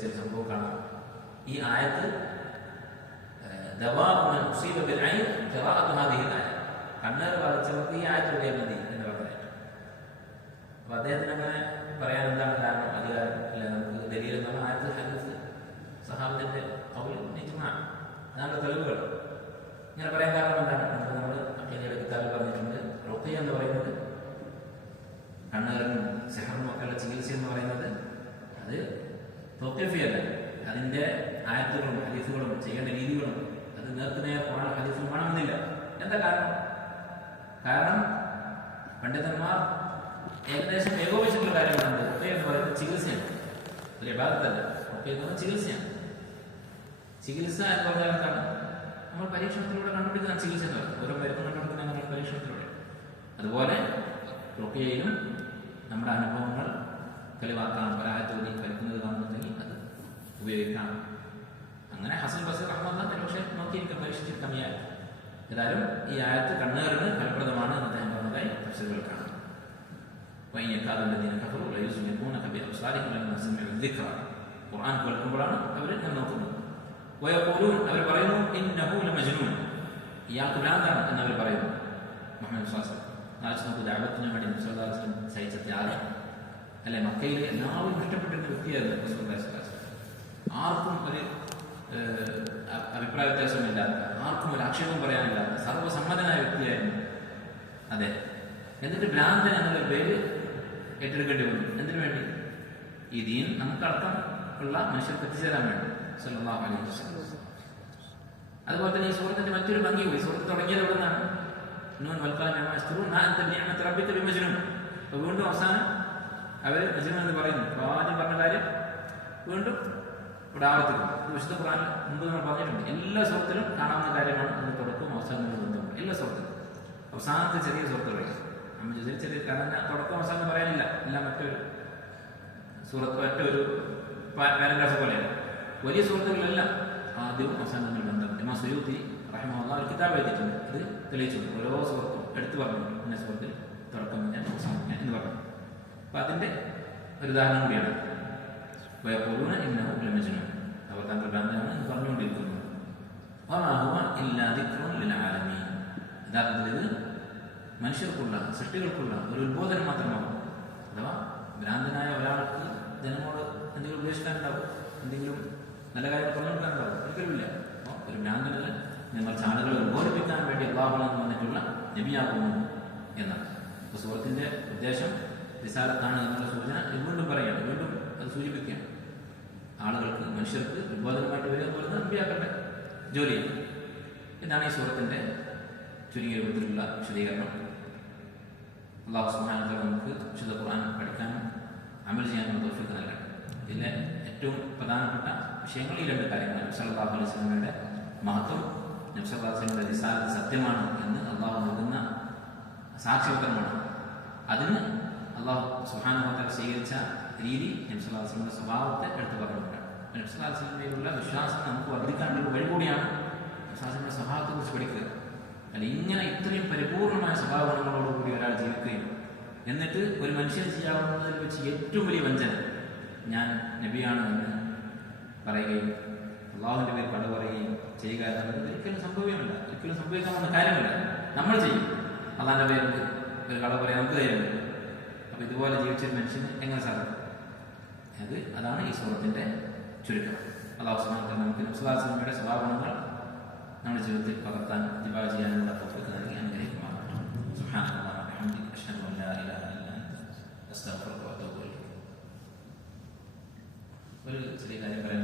വിവരിച്ച സംഭവം കാണാം. ഈ ആയത്ത് കണ്ണേർ ബാധിച്ചവർക്ക് ഈ ആയത്ത് ഓതിയാൽ മതി എന്ന് പറഞ്ഞിട്ട്. അപ്പൊ അദ്ദേഹത്തിന് അങ്ങനെ പറയാൻ എന്താണ് കാരണം? അധികാരം അല്ല, നമുക്ക് ദലീൽ എന്ന് പറഞ്ഞ ആയത്ത് ഹദീസ് സഹാബത്തിന്റെ അതാണ് തെളിവുകൾ. ഇങ്ങനെ പറയാൻ കാരണം എന്താണ്? നമ്മൾ അഖീദയുടെ കിതാബിൽ പറഞ്ഞിട്ടുണ്ട്, റുഖിയ എന്ന് പറയുന്നത് കണ്ണേറിനും സിഹറിനും ഒക്കെയുള്ള ചികിത്സ എന്ന് പറയുന്നത് അത് തൗഖീഫിയല്ല. അതിന്റെ ആയത്തുകളും ഹദീസുകളും ചെയ്യേണ്ട രീതികളും അത് നേർക്കുനേർ ഹദീസും വേണമെന്നില്ല. എന്താ കാരണം? കാരണം പണ്ഡിതന്മാർ ഏകദേശം ഏകോപിച്ചിട്ടുള്ള കാര്യമാണ്. റുഖിയ എന്ന് പറയുന്നത് ചികിത്സയാണ്, ഒരു ഇബാദത്തല്ല. റുഖിയ എന്ന് പറയുന്നത് ചികിത്സയാണ്. ചികിത്സ എന്ന് പറഞ്ഞാൽ എന്താണ്? നമ്മൾ പരീക്ഷണത്തിലൂടെ കണ്ടുപിടിക്കുന്ന ചികിത്സ എന്ന് പറയുന്നത് ഓരോ മരുന്ന് കണ്ടുപിടിക്കുന്ന നമ്മൾ പരീക്ഷണത്തിലൂടെ. അതുപോലെ റുഖിയയിലും നമ്മുടെ അനുഭവങ്ങൾ തെളിവാക്കാം. ഒരായത്തോതി വരുന്നത് കാണുന്നുണ്ടെങ്കിൽ അത് ഉപയോഗിക്കാം. അങ്ങനെ ഹസൻ ബസീർ അഹമ്മദ് പക്ഷേ നോക്കിയിരിക്കാം, പരീക്ഷിച്ചിരിക്കാം ഈ ആയത്ത്. ഏതായാലും ഈ ആയത്ത് കണ്ണേറിന് ഫലപ്രദമാണ് എന്ന് അദ്ദേഹം പറഞ്ഞതായി തഫ്സീറുകൾ കാണാം. ഖുർആൻ കേൾക്കുമ്പോഴാണ് അവർ നോക്കുന്നത്. അവർ പറയുന്നു ഇന്നഹു ലമജ്നൂൻ, ഇയാൾക്ക് ഭ്രാന്താണ് എന്നവർ പറയുന്നു. മുഹമ്മദ് നമുക്ക് ദഅവത്തിന് വേണ്ടി നബി സല്ലല്ലാഹു അലൈഹി വസല്ലം സഹിച്ച ത്യാഗം അല്ലെ. മക്കയിൽ എല്ലാവരും ഇഷ്ടപ്പെട്ടിരുന്ന വ്യക്തിയായിരുന്നു റസൂലുള്ളാഹി സ്വല്ലല്ലാഹു അലൈഹി വസല്ലം. ആർക്കും ഒരു അഭിപ്രായ വ്യത്യാസമില്ലാത്ത, ആർക്കും ഒരു ആക്ഷേപം പറയാനില്ലാത്ത സർവ്വസമ്മതനായ വ്യക്തിയായിരുന്നു അതെ. എന്നിട്ട് ഭ്രാന്തൻ എന്നുള്ള പേര് ഏറ്റെടുക്കേണ്ടി വന്നു. എന്തിനു വേണ്ടി? ഈ ദീൻ നമുക്കടക്കം ഉള്ള മനുഷ്യർക്ക് എത്തിച്ചേരാൻ വേണ്ടി സല്ലല്ലാഹു അലൈഹി വസല്ലം. അതുപോലെ തന്നെ ഈ സൂറത്തിന്റെ മറ്റൊരു ഭംഗി പോയി. സൂറത്ത് തുടങ്ങിയത് എവിടെ നിന്നാണ്? വീണ്ടും അവസാനം അവര് മജ്നൂൻ എന്ന് പറയുന്നു. ആദ്യം പറഞ്ഞ കാര്യം വീണ്ടും ഇവിടെ ആവർത്തിക്കുന്നു. വിശുദ്ധ ഖുർആനിൽ മുമ്പ് നമ്മൾ പറഞ്ഞിട്ടുണ്ട്. എല്ലാ സൂറത്തിലും കാണാവുന്ന കാര്യമാണ് അതിന്റെ തുടക്കവും അവസാനവും ബന്ധമുണ്ട്. എല്ലാ സൂറത്തിലും അവസാനത്തെ ചെറിയ സൂറത്ത് പറയും. നമ്മൾ ചെറിയ കാരണം തുടക്കം അവസാനം പറയാനില്ല. എല്ലാം മറ്റൊരു സൂറത്ത് മറ്റൊരു പാരഗ്രാഫ് പോലെയാണ്. വലിയ സുഹൃത്തുക്കളെല്ലാം ആദ്യവും അവസാനവും ബന്ധമുണ്ട്. ഇമാം സുയൂത്തി റഹിമഹുല്ലാഹ് ഒരു കിതാബ് എഴുതിയിട്ടുണ്ട്. ഇത് തെളിയിച്ചിട്ടുണ്ട്. ഓരോ സുഹൃത്തും എടുത്തു പറഞ്ഞു ഇന്ന സുഹൃത്തിൽ തുടക്കം ഞാൻ അവസാനം ഞാൻ എന്ന് പറഞ്ഞു. അപ്പൊ അതിന്റെ ഒരു ഉദാഹരണം കൂടിയാണ്. അവർ താങ്കൾ ഭ്രാന്തനാണ് എന്ന് പറഞ്ഞുകൊണ്ടിരിക്കുന്നു. യഥാർത്ഥത്തിൽ ഇത് മനുഷ്യർക്കുള്ള സൃഷ്ടികൾക്കുള്ള ഒരു ഉത്ബോധനം മാത്രമാകും. അഥവാ ഭ്രാന്തനായ ഒരാൾക്ക് ജനങ്ങളോട് എന്തെങ്കിലും ഉപദേശിക്കാനുണ്ടാവും, എന്തെങ്കിലും നല്ല കാര്യങ്ങൾ പറഞ്ഞുകൊടുക്കാനുണ്ടാവും? ഒരിക്കലുമില്ല. അപ്പോൾ ഒരു ഭ്രാന്തനല്ല, ഞങ്ങൾ ആളുകളെ ഉത്ബോധിപ്പിക്കാൻ വേണ്ടി അല്ലാഹു വന്നിട്ടുള്ള നബിയാകുന്നു എന്നാണ്. അപ്പോൾ സൂറത്തിന്റെ ഉദ്ദേശം റിസാലത്താണ് എന്നുള്ള സൂചന വീണ്ടും പറയുകയാണ്, വീണ്ടും അത് സൂചിപ്പിക്കുകയാണ്. ആളുകൾക്ക് മനുഷ്യർക്ക് ഉത്ബോധനമായിട്ട് വരിക എന്ന് പറയുന്നത് നബിയാക്കട്ടെ ജോലിയാണ്. ഇതാണ് ഈ സൂറത്തിന്റെ ചുരുങ്ങിയ രൂപത്തിലുള്ള വിശദീകരണം. അല്ലാഹു സുബ്ഹാനഹു വ തആല നമുക്ക് വിശുദ്ധ ഖുർആൻ പഠിക്കാനും അമൽ ചെയ്യാനുള്ള തൗഫീഖ് നൽകട്ടെ. ഇതിലെ ഏറ്റവും പ്രധാനപ്പെട്ട വിഷയങ്ങൾ ഈ രണ്ട് കാര്യങ്ങളാണ്. നബി സല്ലല്ലാഹു അലൈഹി വസല്ലമയുടെ മഹത്വം, നബി സല്ലല്ലാഹു അലൈഹി വസല്ലമയുടെ റിസാലത്ത് സത്യമാണ് എന്ന് അല്ലാഹു നൽകുന്ന സാക്ഷ്യപത്രമാണ്. അതിന് അല്ലാഹു സുബ്ഹാനഹു വ തആല സ്വീകരിച്ച രീതി നബി സല്ലല്ലാഹു അലൈഹി വസല്ലമയുടെ സ്വഭാവത്തെ എടുത്തു പറഞ്ഞിട്ടുണ്ട്. നബി സല്ലല്ലാഹു അലൈഹി വസല്ലമയിലുള്ള വിശ്വാസം നമുക്ക് വർദ്ധിക്കാനുള്ള വഴി കൂടിയാണ് വിശ്വാസങ്ങളുടെ സ്വഭാവത്തെ കുറിച്ച് പഠിക്കുക. അല്ല, ഇങ്ങനെ ഇത്രയും പരിപൂർണമായ സ്വഭാവ ഗുണങ്ങളോടുകൂടി ഒരാൾ ജീവിക്കുകയും എന്നിട്ട് ഒരു മനുഷ്യന് ചെയ്യാവുന്നതിൽ വെച്ച് ഏറ്റവും വലിയ വഞ്ചന, ഞാൻ നബിയാണ് എന്ന് പറയുകയും അള്ളാഹുവിന്റെ പേര് പട പറയുകയും ചെയ്യുക എന്നുള്ളത് ഒരിക്കലും സംഭവ്യമല്ല, ഒരിക്കലും സംഭവിക്കാവുന്ന കാര്യമല്ല. നമ്മൾ ചെയ്യും. അള്ളാഹിന്റെ പേരിൽ ഒരു കള പറയാൻ നമുക്ക് ധൈര്യമില്ല. അപ്പൊ ഇതുപോലെ ജീവിച്ചൊരു മനുഷ്യന് എങ്ങനെ സാധിക്കും? അതാണ് ഈ സൂറത്തിന്റെ ചുരുക്കം. അല്ലാഹു സുബ്ഹാനഹു വ തആല നമുക്ക് നബി സല്ലല്ലാഹു അലൈഹി വസല്ലമയുടെ സ്വഭാവ ഗുണങ്ങൾ നമ്മുടെ ജീവിതത്തിൽ പകർത്താൻ ഇത്തിബാ ചെയ്യാനുള്ള തൗഫീഖ് നൽകി അനുഗ്രഹിക്കുമാറാകട്ടെ. സുബ്ഹാനല്ലാഹി വ ബിഹംദിഹി അശ്ഹദു അൻ ലാ ഇലാഹ ഇല്ല അൻത അസ്തഗ്ഫിറുക വ അത്തൂബു ഇലൈക്. ഒരു ചെറിയ കാര്യം പറയാൻ